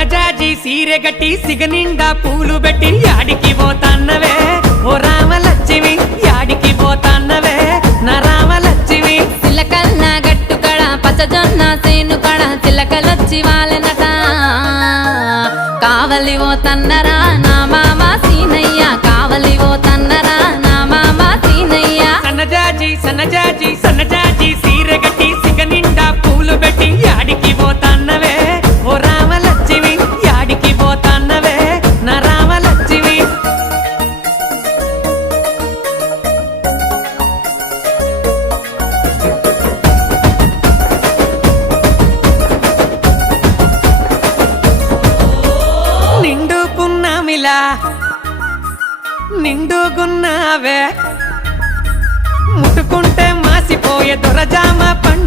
సన్నజాజి సీరె గట్టి సిగనిండా పూలు పెట్టి యాడికి పోతాన్నవే ఓ రామలక్ష్మి యాడికి పోతాన్నవే నా రామలక్ష్మి చిలకల్ల గట్టు కడ పచ్చజొన్న సేను కడ చిలకలొచ్చి వాలెనట కావలి ఓ తన్నరా నా మామ సీనయ్య కావలి ఓ తన్నరా నా మామ సీనయ్య సన్నజాజి సన్నజాజి సన్నజాజి సీరె గట్టి సిగనిండా పూలు పెట్టి యాడికి పోతాన్నవే ఓ రామలక్ష్మి యాడికి పోతాన్నవే నా రామలక్ష్మి నిండుకున్నామిలా నిండుకున్నావే ముట్టుకుంటే మాసిపోయే దొరజామ పండు